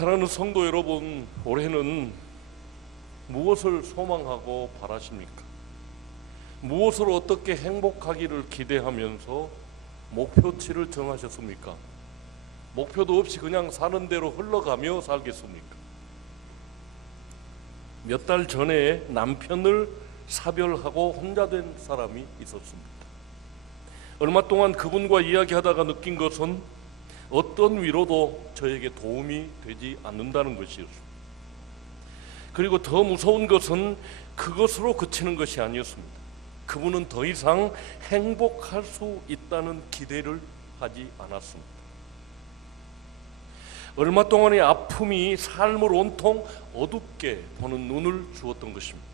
사랑하는 성도 여러분, 올해는 무엇을 소망하고 바라십니까? 무엇을 어떻게 행복하기를 기대하면서 목표치를 정하셨습니까? 목표도 없이 그냥 사는 대로 흘러가며 살겠습니까? 몇 달 전에 남편을 사별하고 혼자 된 사람이 있었습니다. 얼마 동안 그분과 이야기하다가 느낀 것은 어떤 위로도 저에게 도움이 되지 않는다는 것이었습니다. 그리고 더 무서운 것은 그것으로 그치는 것이 아니었습니다. 그분은 더 이상 행복할 수 있다는 기대를 하지 않았습니다. 얼마 동안의 아픔이 삶을 온통 어둡게 보는 눈을 주었던 것입니다.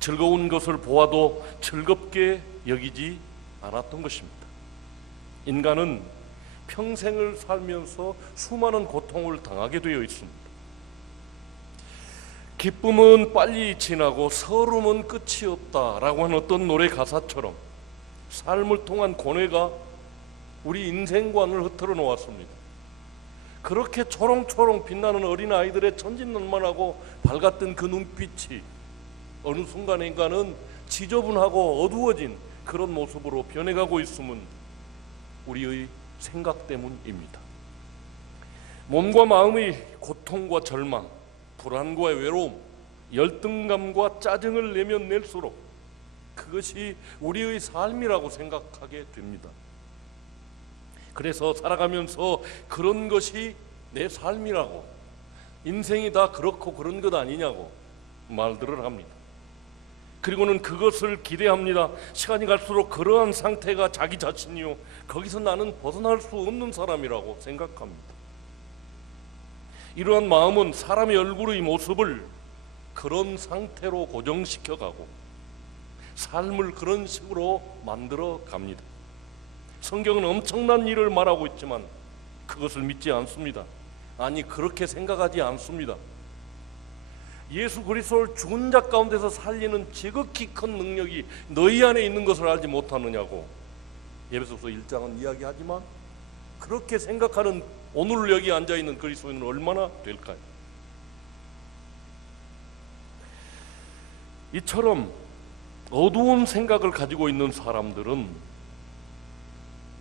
즐거운 것을 보아도 즐겁게 여기지 않았던 것입니다. 인간은 평생을 살면서 수많은 고통을 당하게 되어 있습니다. 기쁨은 빨리 지나고 서름은 끝이 없다라고 하는 어떤 노래 가사처럼 삶을 통한 고뇌가 우리 인생관을 흐트러 놓았습니다. 그렇게 초롱초롱 빛나는 어린아이들의 천진난만하고 밝았던 그 눈빛이 어느 순간에 인간은 지저분하고 어두워진 그런 모습으로 변해가고 있음은 우리의 생각 때문입니다. 몸과 마음의 고통과 절망, 불안과 외로움, 열등감과 짜증을 내면 낼수록 그것이 우리의 삶이라고 생각하게 됩니다. 그래서 살아가면서 그런 것이 내 삶이라고, 인생이 다 그렇고 그런 것 아니냐고 말들을 합니다. 그리고는 그것을 기대합니다. 시간이 갈수록 그러한 상태가 자기 자신이요, 거기서 나는 벗어날 수 없는 사람이라고 생각합니다. 이러한 마음은 사람의 얼굴의 모습을 그런 상태로 고정시켜가고 삶을 그런 식으로 만들어 갑니다. 성경은 엄청난 일을 말하고 있지만 그것을 믿지 않습니다. 아니, 그렇게 생각하지 않습니다. 예수 그리스도를 죽은 자 가운데서 살리는 지극히 큰 능력이 너희 안에 있는 것을 알지 못하느냐고 에베소서 1장은 이야기하지만, 그렇게 생각하는 오늘 여기 앉아있는 그리스도인은 얼마나 될까요? 이처럼 어두운 생각을 가지고 있는 사람들은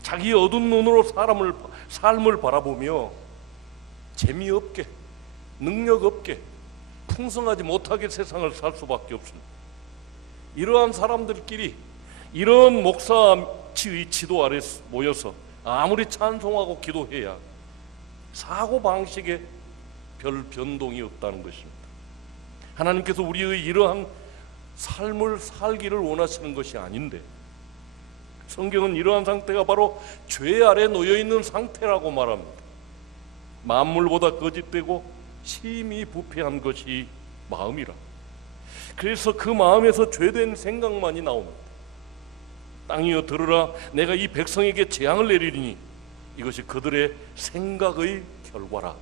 자기 어두운 눈으로 삶을 바라보며 재미없게, 능력없게, 풍성하지 못하게 세상을 살 수밖에 없습니다. 이러한 사람들끼리 이런 목사의 지도 아래 모여서 아무리 찬송하고 기도해야 사고방식에 별 변동이 없다는 것입니다. 하나님께서 우리의 이러한 삶을 살기를 원하시는 것이 아닌데, 성경은 이러한 상태가 바로 죄 아래 놓여있는 상태라고 말합니다. 만물보다 거짓되고 심히 부패한 것이 마음이라. 그래서 그 마음에서 죄된 생각만이 나옵니다. 땅이여 들으라, 내가 이 백성에게 재앙을 내리리니 이것이 그들의 생각의 결과라.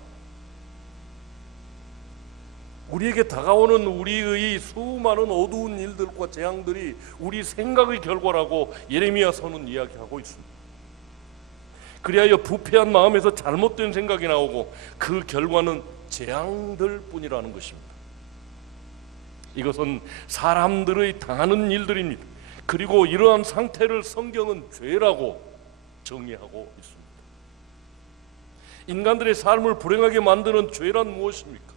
우리에게 다가오는 우리의 수많은 어두운 일들과 재앙들이 우리 생각의 결과라고 예레미야서는 이야기하고 있습니다. 그리하여 부패한 마음에서 잘못된 생각이 나오고 그 결과는 재앙들 뿐이라는 것입니다. 이것은 사람들의 당하는 일들입니다. 그리고 이러한 상태를 성경은 죄라고 정의하고 있습니다. 인간들의 삶을 불행하게 만드는 죄란 무엇입니까?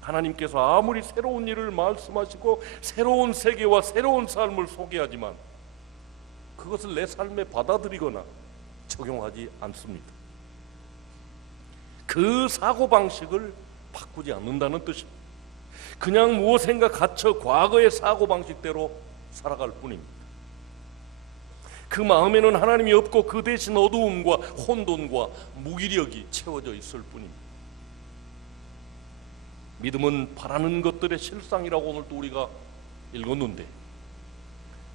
하나님께서 아무리 새로운 일을 말씀하시고 새로운 세계와 새로운 삶을 소개하지만 그것을 내 삶에 받아들이거나 적용하지 않습니다. 그 사고방식을 바꾸지 않는다는 뜻입니다. 그냥 무엇인가 갇혀 과거의 사고방식대로 살아갈 뿐입니다. 그 마음에는 하나님이 없고 그 대신 어두움과 혼돈과 무기력이 채워져 있을 뿐입니다. 믿음은 바라는 것들의 실상이라고 오늘도 우리가 읽었는데,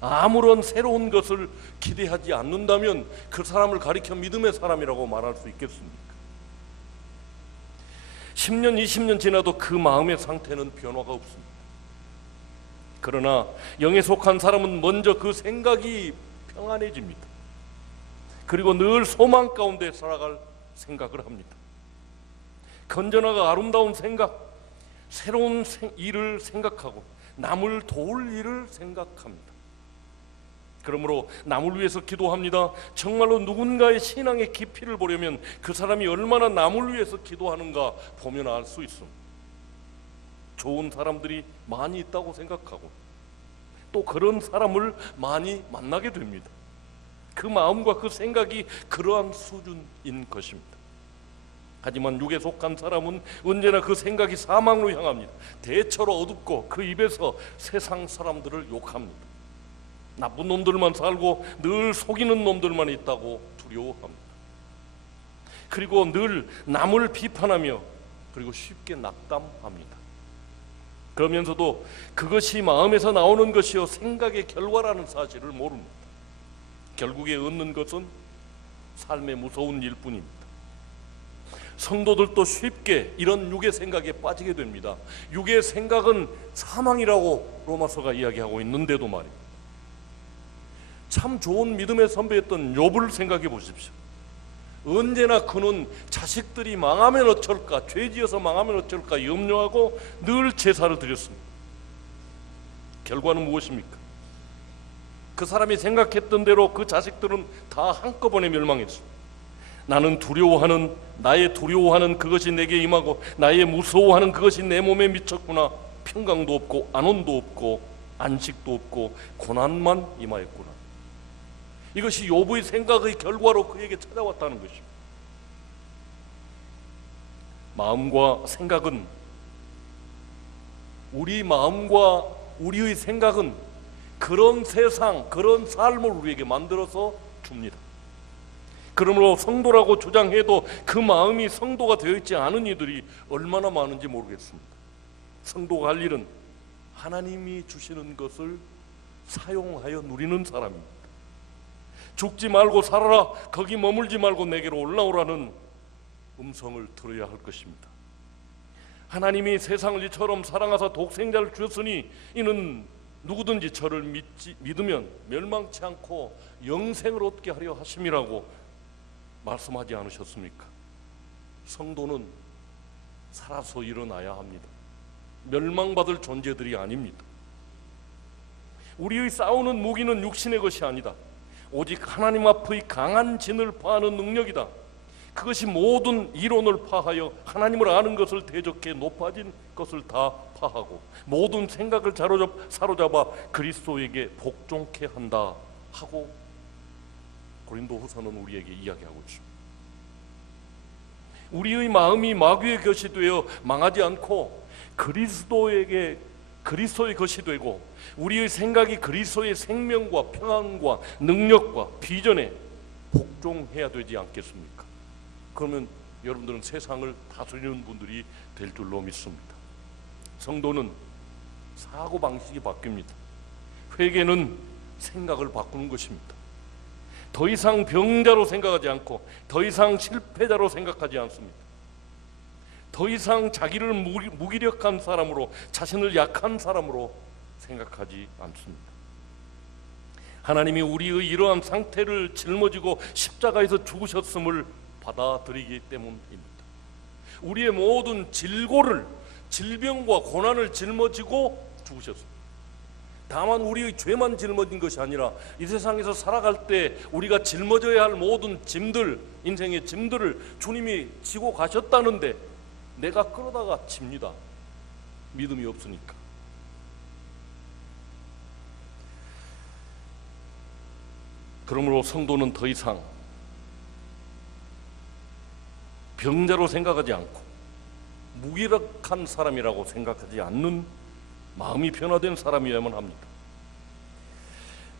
아무런 새로운 것을 기대하지 않는다면 그 사람을 가리켜 믿음의 사람이라고 말할 수 있겠습니까? 10년, 20년 지나도 그 마음의 상태는 변화가 없습니다. 그러나 영에 속한 사람은 먼저 그 생각이 평안해집니다. 그리고 늘 소망 가운데 살아갈 생각을 합니다. 건전하고 아름다운 생각, 새로운 일을 생각하고 남을 도울 일을 생각합니다. 그러므로 남을 위해서 기도합니다. 정말로 누군가의 신앙의 깊이를 보려면 그 사람이 얼마나 남을 위해서 기도하는가 보면 알 수 있습니다. 좋은 사람들이 많이 있다고 생각하고 또 그런 사람을 많이 만나게 됩니다. 그 마음과 그 생각이 그러한 수준인 것입니다. 하지만 육에 속한 사람은 언제나 그 생각이 사망으로 향합니다. 대처로 어둡고 그 입에서 세상 사람들을 욕합니다. 나쁜 놈들만 살고 늘 속이는 놈들만 있다고 두려워합니다. 그리고 늘 남을 비판하며 그리고 쉽게 낙담합니다. 그러면서도 그것이 마음에서 나오는 것이요 생각의 결과라는 사실을 모릅니다. 결국에 얻는 것은 삶의 무서운 일뿐입니다. 성도들도 쉽게 이런 육의 생각에 빠지게 됩니다. 육의 생각은 사망이라고 로마서가 이야기하고 있는데도 말입니다. 참 좋은 믿음의 선배였던 욥을 생각해 보십시오. 언제나 그는 자식들이 망하면 어쩔까, 죄지어서 망하면 어쩔까 염려하고 늘 제사를 드렸습니다. 결과는 무엇입니까? 그 사람이 생각했던 대로 그 자식들은 다 한꺼번에 멸망했습니다. 나의 두려워하는 그것이 내게 임하고 나의 무서워하는 그것이 내 몸에 미쳤구나. 평강도 없고 안온도 없고 안식도 없고 고난만 임하였구나. 이것이 욥의 생각의 결과로 그에게 찾아왔다는 것입니다. 마음과 생각은, 우리 마음과 우리의 생각은 그런 세상, 그런 삶을 우리에게 만들어서 줍니다. 그러므로 성도라고 주장해도 그 마음이 성도가 되어 있지 않은 이들이 얼마나 많은지 모르겠습니다. 성도가 할 일은 하나님이 주시는 것을 사용하여 누리는 사람입니다. 죽지 말고 살아라, 거기 머물지 말고 내게로 올라오라는 음성을 들어야 할 것입니다. 하나님이 세상을 이처럼 사랑하사 독생자를 주셨으니 이는 누구든지 저를 믿으면 멸망치 않고 영생을 얻게 하려 하심이라고 말씀하지 않으셨습니까? 성도는 살아서 일어나야 합니다. 멸망받을 존재들이 아닙니다. 우리의 싸우는 무기는 육신의 것이 아니다. 오직 하나님 앞의 강한 진을 파하는 능력이다. 그것이 모든 이론을 파하여 하나님을 아는 것을 대적해 높아진 것을 다 파하고 모든 생각을 사로잡아 그리스도에게 복종케 한다 하고 고린도후서는 우리에게 이야기하고 있습니다. 우리의 마음이 마귀의 것이 되어 망하지 않고 그리스도의 것이 되고 우리의 생각이 그리스도의 생명과 평안과 능력과 비전에 복종해야 되지 않겠습니까? 그러면 여러분들은 세상을 다스리는 분들이 될 줄로 믿습니다. 성도는 사고방식이 바뀝니다. 회개는 생각을 바꾸는 것입니다. 더 이상 병자로 생각하지 않고 더 이상 실패자로 생각하지 않습니다. 더 이상 자기를 무기력한 사람으로, 자신을 약한 사람으로 생각하지 않습니다. 하나님이 우리의 이러한 상태를 짊어지고 십자가에서 죽으셨음을 받아들이기 때문입니다. 우리의 모든 질병과 고난을 짊어지고 죽으셨습니다. 다만 우리의 죄만 짊어진 것이 아니라 이 세상에서 살아갈 때 우리가 짊어져야 할 모든 짐들, 인생의 짐들을 주님이 지고 가셨다는데 내가 끌어다가 집니다. 믿음이 없으니까. 그러므로 성도는 더 이상 병자로 생각하지 않고 무기력한 사람이라고 생각하지 않는 마음이 변화된 사람이어야만 합니다.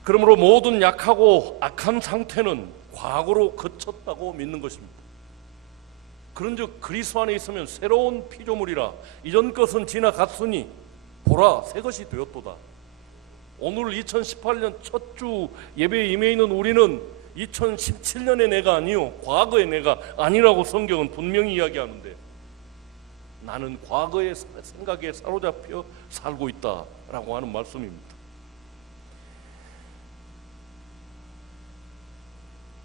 그러므로 모든 약하고 악한 상태는 과거로 그쳤다고 믿는 것입니다. 그런즉 그리스도 안에 있으면 새로운 피조물이라 이전 것은 지나갔으니 보라 새 것이 되었도다. 오늘 2018년 첫 주 예배에 임해 있는 우리는 2017년의 내가 아니요 과거의 내가 아니라고 성경은 분명히 이야기하는데 나는 과거의 생각에 사로잡혀 살고 있다라고 하는 말씀입니다.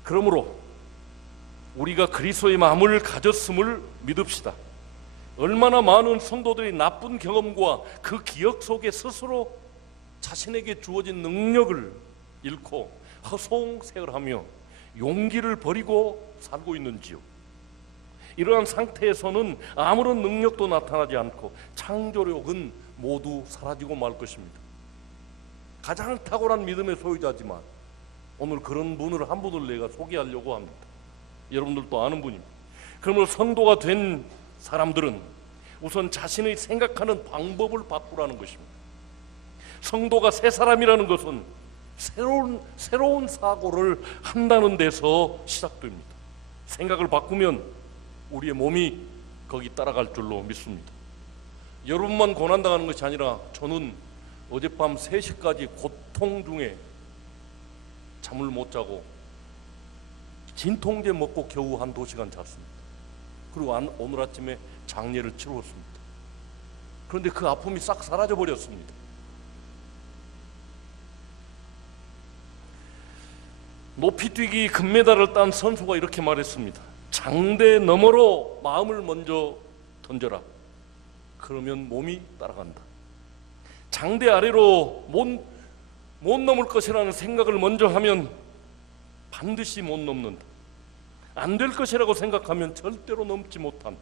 그러므로 우리가 그리스도의 마음을 가졌음을 믿읍시다. 얼마나 많은 성도들이 나쁜 경험과 그 기억 속에 스스로 자신에게 주어진 능력을 잃고 허송세월하며 용기를 버리고 살고 있는지요. 이러한 상태에서는 아무런 능력도 나타나지 않고 창조력은 모두 사라지고 말 것입니다. 가장 탁월한 믿음의 소유자지만 오늘 그런 분을 한 분을 내가 소개하려고 합니다. 여러분들도 아는 분입니다. 그러므로 성도가 된 사람들은 우선 자신의 생각하는 방법을 바꾸라는 것입니다. 성도가 새 사람이라는 것은 새로운 사고를 한다는 데서 시작됩니다. 생각을 바꾸면 우리의 몸이 거기 따라갈 줄로 믿습니다. 여러분만 고난당하는 것이 아니라 저는 어젯밤 3시까지 고통 중에 잠을 못 자고 진통제 먹고 겨우 한 2시간 잤습니다. 그리고 오늘 아침에 장례를 치루었습니다. 그런데 그 아픔이 싹 사라져 버렸습니다. 높이뛰기 금메달을 딴 선수가 이렇게 말했습니다. 장대 너머로 마음을 먼저 던져라. 그러면 몸이 따라간다. 장대 아래로 못 넘을 것이라는 생각을 먼저 하면 반드시 못 넘는다. 안 될 것이라고 생각하면 절대로 넘지 못한다.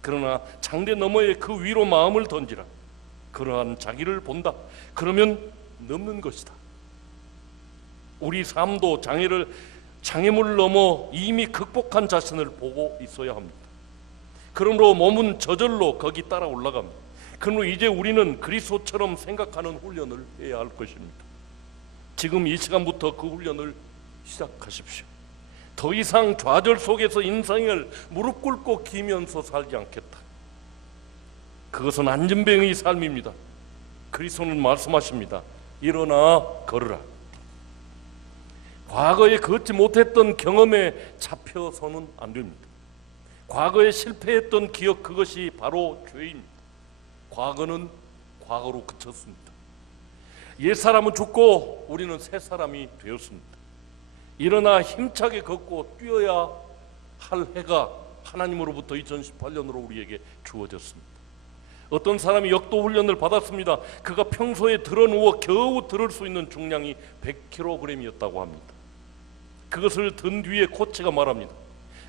그러나 장대 너머에 그 위로 마음을 던지라. 그러한 자기를 본다. 그러면 넘는 것이다. 우리 삶도 장애물 넘어 이미 극복한 자신을 보고 있어야 합니다. 그러므로 몸은 저절로 거기 따라 올라갑니다. 그러므로 이제 우리는 그리스도처럼 생각하는 훈련을 해야 할 것입니다. 지금 이 시간부터 그 훈련을 시작하십시오. 더 이상 좌절 속에서 인생을 무릎 꿇고 기면서 살지 않겠다. 그것은 안전뱅이의 삶입니다. 그리스도는 말씀하십니다. 일어나 걸으라. 과거에 걷지 못했던 경험에 잡혀서는 안 됩니다. 과거에 실패했던 기억, 그것이 바로 죄입니다. 과거는 과거로 그쳤습니다. 옛사람은 죽고 우리는 새사람이 되었습니다. 일어나 힘차게 걷고 뛰어야 할 해가 하나님으로부터 2018년으로 우리에게 주어졌습니다. 어떤 사람이 역도 훈련을 받았습니다. 그가 평소에 드러누워 겨우 들을 수 있는 중량이 100kg이었다고 합니다. 그것을 든 뒤에 코치가 말합니다.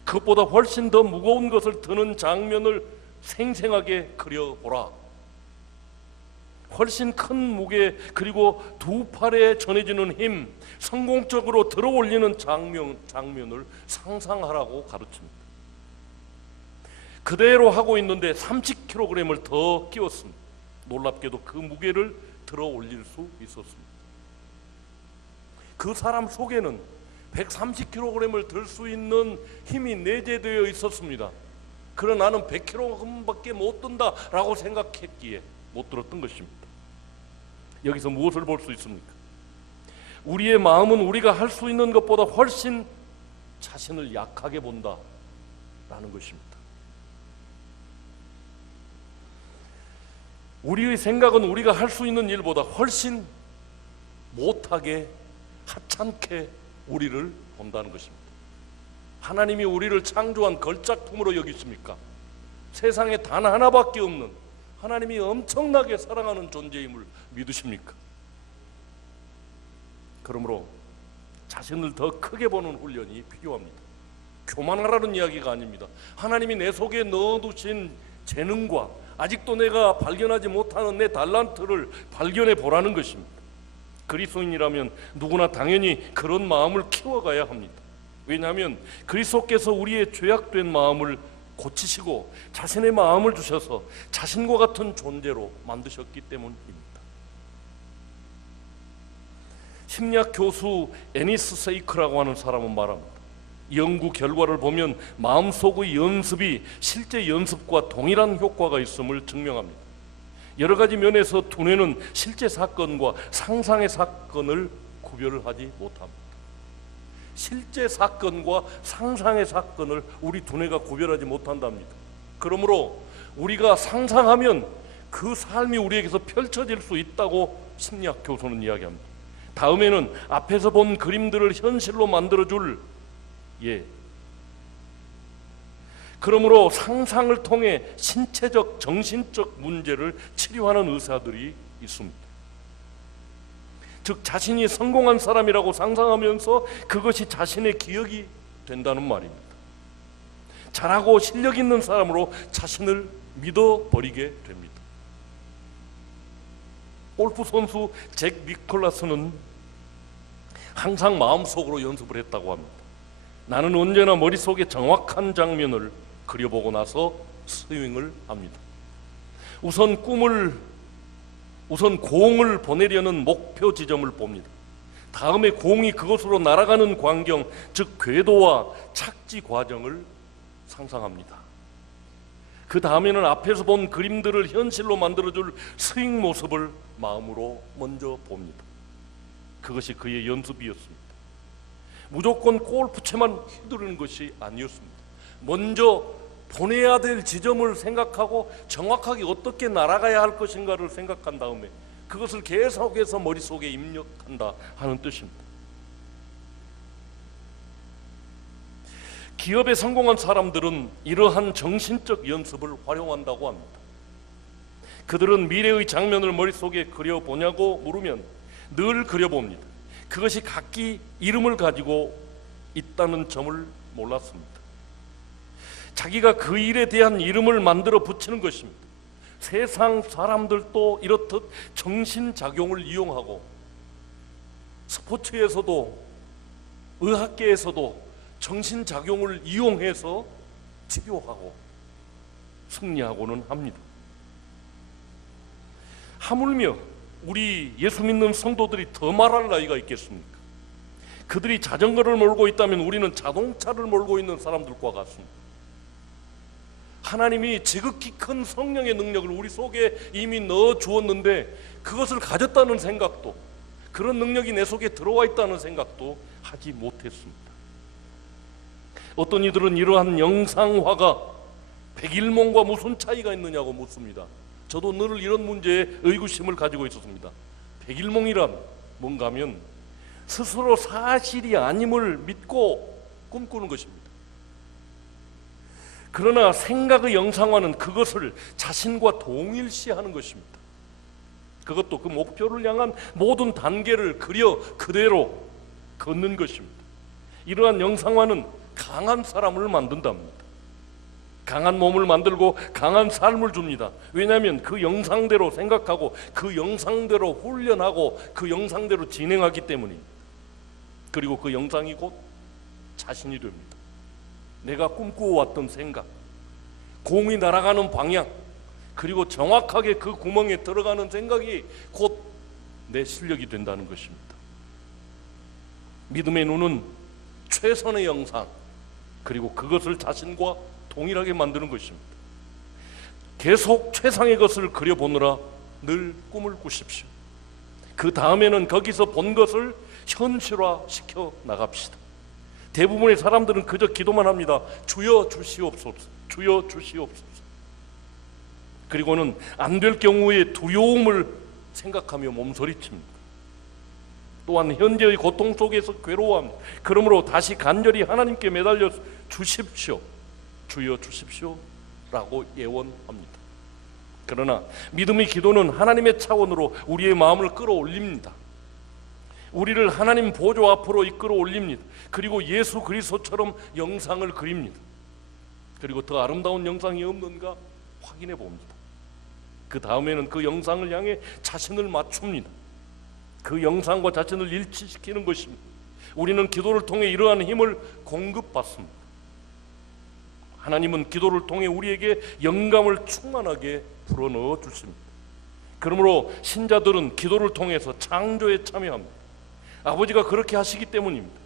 그것보다 훨씬 더 무거운 것을 드는 장면을 생생하게 그려보라. 훨씬 큰 무게, 그리고 두 팔에 전해지는 힘, 성공적으로 들어 올리는 장면을 상상하라고 가르칩니다. 그대로 하고 있는데 30kg을 더 끼웠습니다. 놀랍게도 그 무게를 들어 올릴 수 있었습니다. 그 사람 속에는 130kg을 들 수 있는 힘이 내재되어 있었습니다. 그러나 나는 100kg밖에 못 든다라고 생각했기에 못 들었던 것입니다. 여기서 무엇을 볼 수 있습니까? 우리의 마음은 우리가 할 수 있는 것보다 훨씬 자신을 약하게 본다라는 것입니다. 우리의 생각은 우리가 할 수 있는 일보다 훨씬 못하게, 하찮게 우리를 본다는 것입니다. 하나님이 우리를 창조한 걸작품으로 여기십니까? 세상에 단 하나밖에 없는 하나님이 엄청나게 사랑하는 존재임을 믿으십니까? 그러므로 자신을 더 크게 보는 훈련이 필요합니다. 교만하라는 이야기가 아닙니다. 하나님이 내 속에 넣어두신 재능과 아직도 내가 발견하지 못하는 내 달란트를 발견해 보라는 것입니다. 그리스도인이라면 누구나 당연히 그런 마음을 키워가야 합니다. 왜냐하면 그리스도께서 우리의 죄악된 마음을 고치시고 자신의 마음을 주셔서 자신과 같은 존재로 만드셨기 때문입니다. 심리학 교수 애니스 세이크라고 하는 사람은 말합니다. 연구 결과를 보면 마음속의 연습이 실제 연습과 동일한 효과가 있음을 증명합니다. 여러 가지 면에서 두뇌는 실제 사건과 상상의 사건을 구별을 하지 못합니다. 실제 사건과 상상의 사건을 우리 두뇌가 구별하지 못한답니다. 그러므로 우리가 상상하면 그 삶이 우리에게서 펼쳐질 수 있다고 심리학 교수는 이야기합니다. 다음에는 앞에서 본 그림들을 현실로 만들어줄 그러므로 상상을 통해 신체적, 정신적 문제를 치료하는 의사들이 있습니다. 즉 자신이 성공한 사람이라고 상상하면서 그것이 자신의 기억이 된다는 말입니다. 잘하고 실력 있는 사람으로 자신을 믿어버리게 됩니다. 골프 선수 잭 니콜라스는 항상 마음속으로 연습을 했다고 합니다. 나는 언제나 머릿속에 정확한 장면을 그려보고 나서 스윙을 합니다. 우선 공을 보내려는 목표 지점을 봅니다. 다음에 공이 그것으로 날아가는 광경, 즉 궤도와 착지 과정을 상상합니다. 그 다음에는 앞에서 본 그림들을 현실로 만들어줄 스윙 모습을 마음으로 먼저 봅니다. 그것이 그의 연습이었습니다. 무조건 골프채만 휘두르는 것이 아니었습니다. 먼저 보내야 될 지점을 생각하고 정확하게 어떻게 날아가야 할 것인가를 생각한 다음에 그것을 계속해서 머릿속에 입력한다 하는 뜻입니다. 기업에 성공한 사람들은 이러한 정신적 연습을 활용한다고 합니다. 그들은 미래의 장면을 머릿속에 그려보냐고 물으면 늘 그려봅니다. 그것이 각기 이름을 가지고 있다는 점을 몰랐습니다. 자기가 그 일에 대한 이름을 만들어 붙이는 것입니다. 세상 사람들도 이렇듯 정신작용을 이용하고 스포츠에서도 의학계에서도 정신작용을 이용해서 치료하고 승리하고는 합니다. 하물며 우리 예수 믿는 성도들이 더 말할 나이가 있겠습니까? 그들이 자전거를 몰고 있다면 우리는 자동차를 몰고 있는 사람들과 같습니다. 하나님이 지극히 큰 성령의 능력을 우리 속에 이미 넣어 주었는데 그것을 가졌다는 생각도, 그런 능력이 내 속에 들어와 있다는 생각도 하지 못했습니다. 어떤 이들은 이러한 영상화가 백일몽과 무슨 차이가 있느냐고 묻습니다. 저도 늘 이런 문제에 의구심을 가지고 있었습니다. 백일몽이란 뭔가 하면 스스로 사실이 아님을 믿고 꿈꾸는 것입니다. 그러나 생각의 영상화는 그것을 자신과 동일시하는 것입니다. 그것도 그 목표를 향한 모든 단계를 그려 그대로 걷는 것입니다. 이러한 영상화는 강한 사람을 만든답니다. 강한 몸을 만들고 강한 삶을 줍니다. 왜냐하면 그 영상대로 생각하고 그 영상대로 훈련하고 그 영상대로 진행하기 때문입니다. 그리고 그 영상이 곧 자신이 됩니다. 내가 꿈꾸어왔던 생각, 공이 날아가는 방향, 그리고 정확하게 그 구멍에 들어가는 생각이 곧 내 실력이 된다는 것입니다. 믿음의 눈은 최선의 영상, 그리고 그것을 자신과 동일하게 만드는 것입니다. 계속 최상의 것을 그려보느라 늘 꿈을 꾸십시오. 그 다음에는 거기서 본 것을 현실화시켜 나갑시다. 대부분의 사람들은 그저 기도만 합니다. 주여 주시옵소서, 주여 주시옵소서. 그리고는 안 될 경우에 두려움을 생각하며 몸서리칩니다. 또한 현재의 고통 속에서 괴로워합니다. 그러므로 다시 간절히 하나님께 매달려 주십시오, 주여 주십시오 라고 예언합니다. 그러나 믿음의 기도는 하나님의 차원으로 우리의 마음을 끌어올립니다. 우리를 하나님 보좌 앞으로 이끌어 올립니다. 그리고 예수 그리스도처럼 영상을 그립니다. 그리고 더 아름다운 영상이 없는가 확인해 봅니다. 그 다음에는 그 영상을 향해 자신을 맞춥니다. 그 영상과 자신을 일치시키는 것입니다. 우리는 기도를 통해 이러한 힘을 공급받습니다. 하나님은 기도를 통해 우리에게 영감을 충만하게 불어넣어 주십니다. 그러므로 신자들은 기도를 통해서 창조에 참여합니다. 아버지가 그렇게 하시기 때문입니다.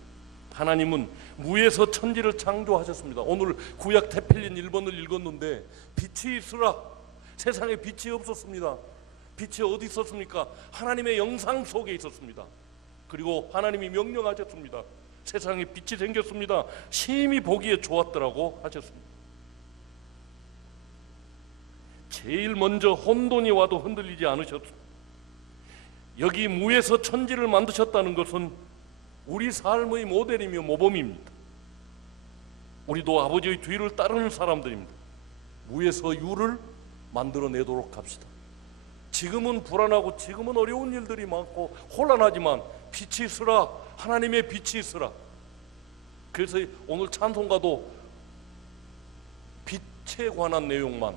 하나님은 무에서 천지를 창조하셨습니다. 오늘 구약 테필린 1번을 읽었는데 빛이 있으라, 세상에 빛이 없었습니다. 빛이 어디 있었습니까? 하나님의 영상 속에 있었습니다. 그리고 하나님이 명령하셨습니다. 세상에 빛이 생겼습니다. 심히 보기에 좋았더라고 하셨습니다. 제일 먼저 혼돈이 와도 흔들리지 않으셨습니다. 여기 무에서 천지를 만드셨다는 것은 우리 삶의 모델이며 모범입니다. 우리도 아버지의 뒤를 따르는 사람들입니다. 무에서 유를 만들어내도록 합시다. 지금은 불안하고 지금은 어려운 일들이 많고 혼란하지만 빛이 있으라, 하나님의 빛이 있으라. 그래서 오늘 찬송가도 빛에 관한 내용만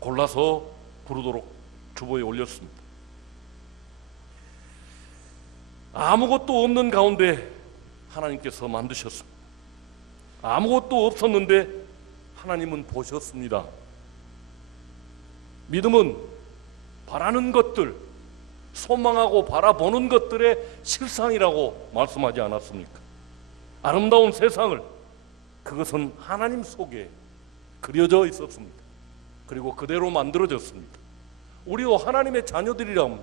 골라서 부르도록 주보에 올렸습니다. 아무것도 없는 가운데 하나님께서 만드셨습니다. 아무것도 없었는데 하나님은 보셨습니다. 믿음은 바라는 것들, 소망하고 바라보는 것들의 실상이라고 말씀하지 않았습니까? 아름다운 세상을, 그것은 하나님 속에 그려져 있었습니다. 그리고 그대로 만들어졌습니다. 우리도 하나님의 자녀들이라면,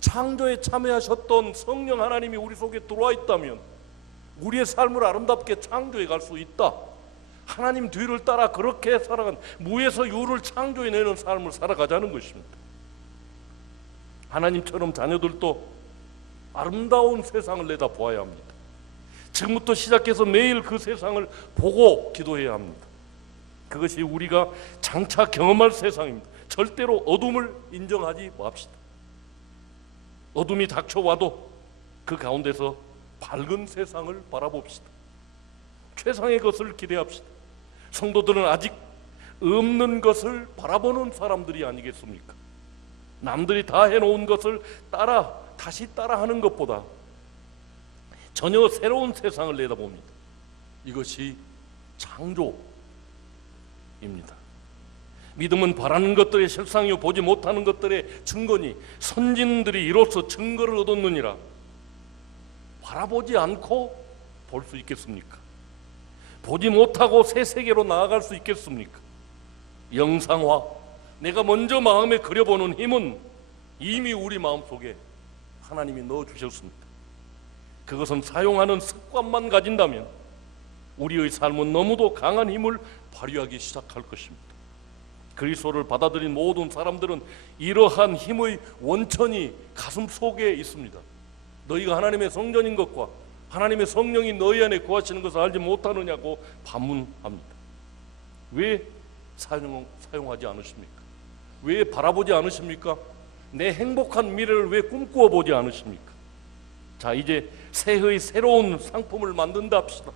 창조에 참여하셨던 성령 하나님이 우리 속에 들어와 있다면 우리의 삶을 아름답게 창조해 갈 수 있다. 하나님 뒤를 따라 그렇게 살아간, 무에서 유를 창조해내는 삶을 살아가자는 것입니다. 하나님처럼 자녀들도 아름다운 세상을 내다보아야 합니다. 지금부터 시작해서 매일 그 세상을 보고 기도해야 합니다. 그것이 우리가 장차 경험할 세상입니다. 절대로 어둠을 인정하지 맙시다. 어둠이 닥쳐와도 그 가운데서 밝은 세상을 바라봅시다. 최상의 것을 기대합시다. 성도들은 아직 없는 것을 바라보는 사람들이 아니겠습니까? 남들이 다 해놓은 것을 다시 따라하는 것보다 전혀 새로운 세상을 내다봅니다. 이것이 창조입니다. 믿음은 바라는 것들의 실상이요 보지 못하는 것들의 증거니 선진들이 이로써 증거를 얻었느니라. 바라보지 않고 볼 수 있겠습니까? 보지 못하고 새 세계로 나아갈 수 있겠습니까? 영상화, 내가 먼저 마음에 그려보는 힘은 이미 우리 마음속에 하나님이 넣어주셨습니다. 그것은 사용하는 습관만 가진다면 우리의 삶은 너무도 강한 힘을 발휘하기 시작할 것입니다. 그리스도를 받아들인 모든 사람들은 이러한 힘의 원천이 가슴 속에 있습니다. 너희가 하나님의 성전인 것과 하나님의 성령이 너희 안에 거하시는 것을 알지 못하느냐고 반문합니다. 왜 사용하지 않으십니까? 왜 바라보지 않으십니까? 내 행복한 미래를 왜 꿈꾸어 보지 않으십니까? 자, 이제 새해의 새로운 상품을 만든다 합시다.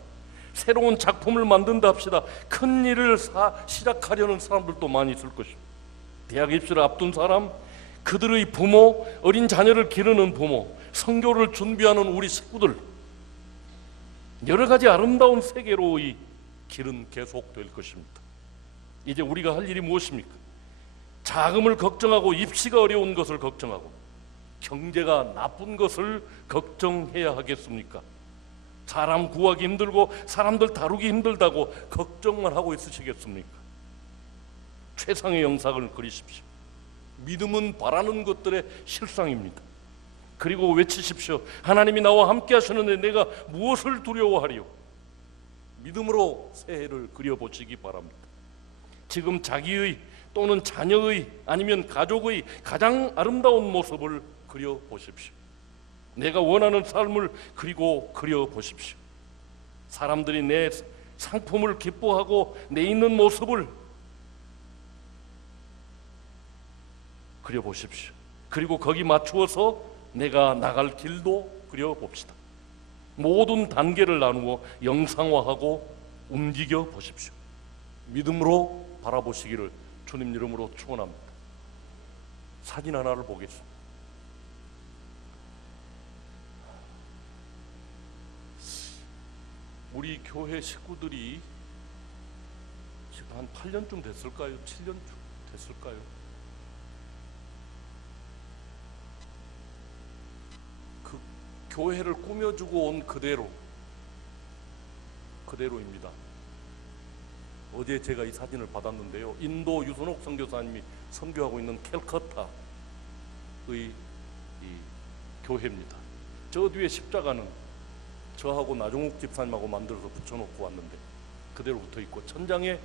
새로운 작품을 만든다 합시다. 큰 일을 시작하려는 사람들도 많이 있을 것입니다. 대학 입시를 앞둔 사람, 그들의 부모, 어린 자녀를 기르는 부모, 선교를 준비하는 우리 식구들, 여러 가지 아름다운 세계로의 길은 계속될 것입니다. 이제 우리가 할 일이 무엇입니까? 자금을 걱정하고 입시가 어려운 것을 걱정하고 경제가 나쁜 것을 걱정해야 하겠습니까? 사람 구하기 힘들고 사람들 다루기 힘들다고 걱정만 하고 있으시겠습니까? 최상의 영상을 그리십시오. 믿음은 바라는 것들의 실상입니다. 그리고 외치십시오. 하나님이 나와 함께 하시는데 내가 무엇을 두려워하리요? 믿음으로 새해를 그려보시기 바랍니다. 지금 자기의 또는 자녀의 아니면 가족의 가장 아름다운 모습을 그려보십시오. 내가 원하는 삶을 그려보십시오. 사람들이 내 상품을 기뻐하고 내 있는 모습을 그려보십시오. 그리고 거기 맞추어서 내가 나갈 길도 그려봅시다. 모든 단계를 나누어 영상화하고 움직여 보십시오. 믿음으로 바라보시기를 주님 이름으로 축원합니다. 사진 하나를 보겠습니다. 우리 교회 식구들이 지금 한 8년쯤 됐을까요? 7년쯤 됐을까요? 그 교회를 꾸며주고 온 그대로입니다. 어제 제가 이 사진을 받았는데요. 인도 유선옥 선교사님이 선교하고 있는 캘커타의 이 교회입니다. 저 뒤에 십자가는 저하고 나종욱 집사님하고 만들어서 붙여놓고 왔는데 그대로 붙어 있고, 천장에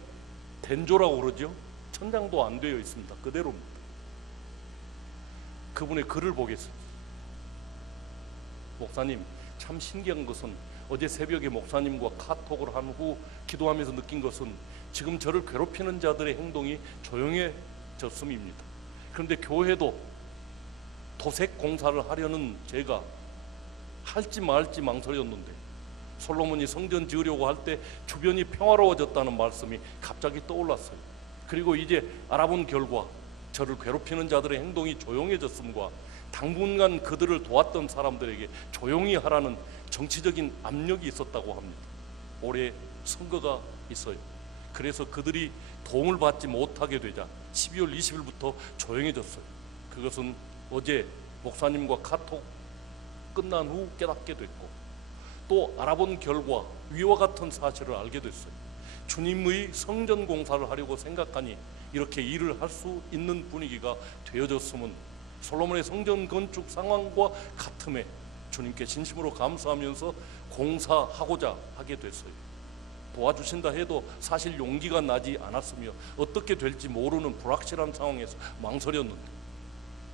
된조라고 그러죠. 천장도 안 되어 있습니다. 그대로입니다. 그분의 글을 보겠습니다. 목사님, 참 신기한 것은 어제 새벽에 목사님과 카톡을 한 후 기도하면서 느낀 것은 지금 저를 괴롭히는 자들의 행동이 조용해졌음입니다. 그런데 교회도 도색 공사를 하려는 제가 할지 말지 망설였는데 솔로몬이 성전 지으려고 할 때 주변이 평화로워졌다는 말씀이 갑자기 떠올랐어요. 그리고 이제 알아본 결과 저를 괴롭히는 자들의 행동이 조용해졌음과 당분간 그들을 도왔던 사람들에게 조용히 하라는 정치적인 압력이 있었다고 합니다. 올해 선거가 있어요. 그래서 그들이 도움을 받지 못하게 되자 12월 20일부터 조용해졌어요. 그것은 어제 목사님과 카톡 끝난 후 깨닫게 됐고 또 알아본 결과 위와 같은 사실을 알게 됐어요. 주님의 성전 공사를 하려고 생각하니 이렇게 일을 할 수 있는 분위기가 되어졌음은 솔로몬의 성전 건축 상황과 같음에 주님께 진심으로 감사하면서 공사하고자 하게 됐어요. 도와주신다 해도 사실 용기가 나지 않았으며 어떻게 될지 모르는 불확실한 상황에서 망설였는데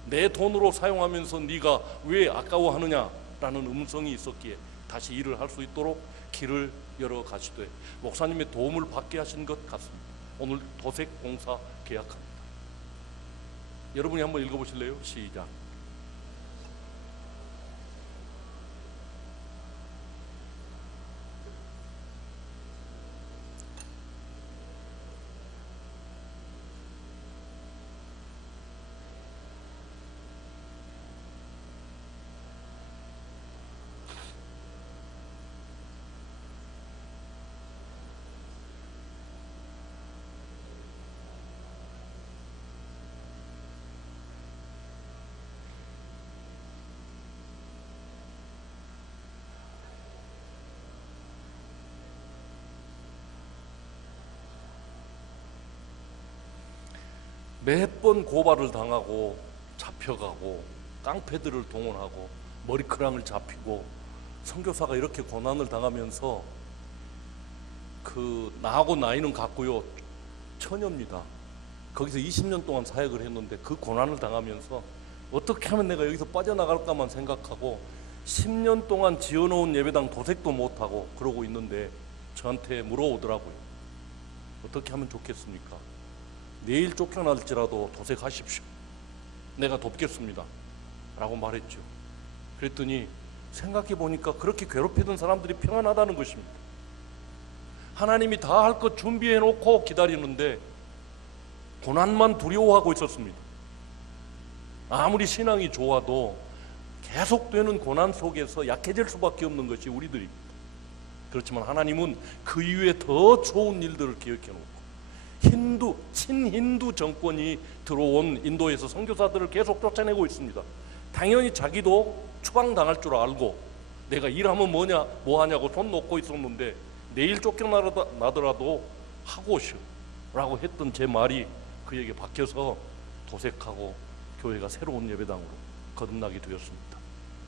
내 돈으로 사용하면서 네가 왜 아까워하느냐라는 음성이 있었기에 다시 일을 할 수 있도록 길을 열어 가시되 목사님의 도움을 받게 하신 것 같습니다. 오늘 도색 공사 계약합니다. 여러분이 한번 읽어보실래요? 시작. 몇 번 고발을 당하고 잡혀가고 깡패들을 동원하고 머리크랑을 잡히고 선교사가 이렇게 고난을 당하면서 나하고 나이는 같고요. 처녀입니다. 거기서 20년 동안 사역을 했는데 그 고난을 당하면서 어떻게 하면 내가 여기서 빠져나갈까만 생각하고 10년 동안 지어놓은 예배당 도색도 못하고 그러고 있는데 저한테 물어오더라고요. 어떻게 하면 좋겠습니까? 내일 쫓겨날지라도 도색하십시오. 내가 돕겠습니다. 라고 말했죠. 그랬더니 생각해 보니까 그렇게 괴롭히던 사람들이 평안하다는 것입니다. 하나님이 다 할 것 준비해 놓고 기다리는데 고난만 두려워하고 있었습니다. 아무리 신앙이 좋아도 계속되는 고난 속에서 약해질 수밖에 없는 것이 우리들입니다. 그렇지만 하나님은 그 이후에 더 좋은 일들을 기억해 놓고 친힌두 정권이 들어온 인도에서 선교사들을 계속 쫓아내고 있습니다. 당연히 자기도 추방당할 줄 알고 내가 일하면 뭐 하냐고 손 놓고 있었는데 내일 쫓겨나더라도 하고 오시오 라고 했던 제 말이 그에게 박혀서 도색하고 교회가 새로운 예배당으로 거듭나게 되었습니다.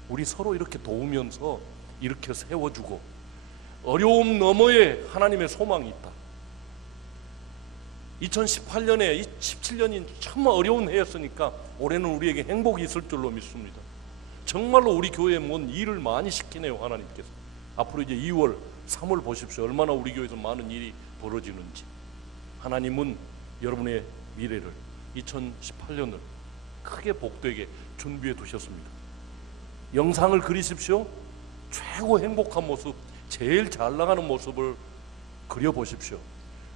우리 서로 이렇게 도우면서 이렇게 세워주고 어려움 너머에 하나님의 소망이 있다. 2018년에 17년이 참 어려운 해였으니까 올해는 우리에게 행복이 있을 줄로 믿습니다. 정말로 우리 교회에 뭔 일을 많이 시키네요. 하나님께서. 앞으로 이제 2월 3월 보십시오. 얼마나 우리 교회에서 많은 일이 벌어지는지. 하나님은 여러분의 미래를 2018년을 크게 복되게 준비해 두셨습니다. 영상을 그리십시오. 최고 행복한 모습, 제일 잘 나가는 모습을 그려보십시오.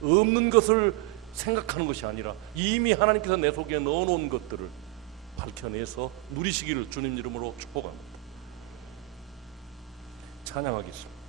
없는 것을 생각하는 것이 아니라 이미 하나님께서 내 속에 넣어놓은 것들을 밝혀내서 누리시기를 주님 이름으로 축복합니다. 찬양하겠습니다.